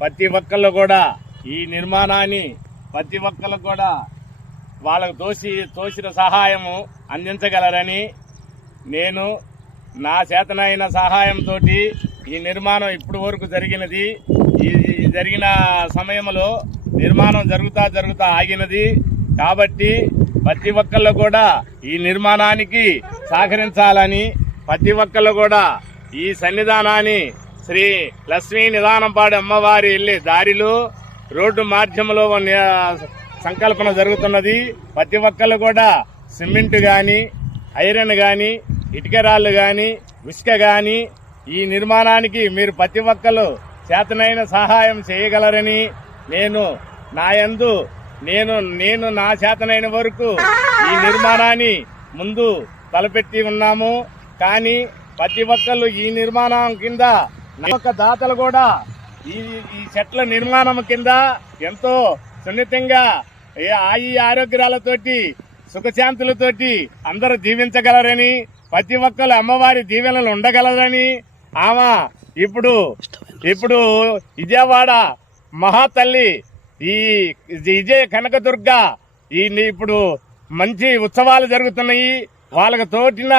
ప్రతి ఒక్కళ్ళు కూడా ఈ నిర్మాణాన్ని ప్రతి ఒక్కళ్ళు కూడా వాళ్ళకు తోసి తోసిన సహాయము అందించగలరని నేను నా చేతనైన సహాయంతో ఈ నిర్మాణం ఇప్పటి వరకు జరిగినది. ఈ ఈ జరిగిన సమయంలో నిర్మాణం జరుగుతా జరుగుతా ఆగినది. కాబట్టి ప్రతి ఒక్కళ్ళు కూడా ఈ నిర్మాణానికి సహకరించాలని ప్రతి ఒక్కళ్ళు కూడా ఈ సన్నిధానాన్ని శ్రీ లక్ష్మీ నిదానంపాడు అమ్మవారి వెళ్ళే దారిలో రోడ్డు మాధ్యమంలో సంకల్పన జరుగుతున్నది. ప్రతి ఒక్కళ్ళు కూడా సిమెంట్ కానీ ఐరన్ కానీ ఇటుక రాళ్ళు కానీ ఇసుక కానీ ఈ నిర్మాణానికి మీరు ప్రతి ఒక్కళ్ళు చేతనైన సహాయం చేయగలరని నేను నాయందు నేను నేను నా చేతనైన వరకు ఈ నిర్మాణాన్ని ముందు తలపెట్టి ఉన్నాము. కానీ ప్రతి ఒక్కళ్ళు ఈ నిర్మాణం కింద నమ్మక దాతలు కూడా ఈ ఈ చెట్ల నిర్మాణం కింద ఎంతో సున్నితంగా ఈ ఆరోగ్యాలతోటి సుఖశాంతులతోటి అందరూ జీవించగలరని ప్రతి ఒక్కరు అమ్మవారి దీవెనలు ఉండగలరని ఆమె ఇప్పుడు ఇప్పుడు విజయవాడ మహాతల్లి ఈ విజయ కనకదుర్గ ఈ ఇప్పుడు మంచి ఉత్సవాలు జరుగుతున్నాయి. వాళ్ళకు తోటిన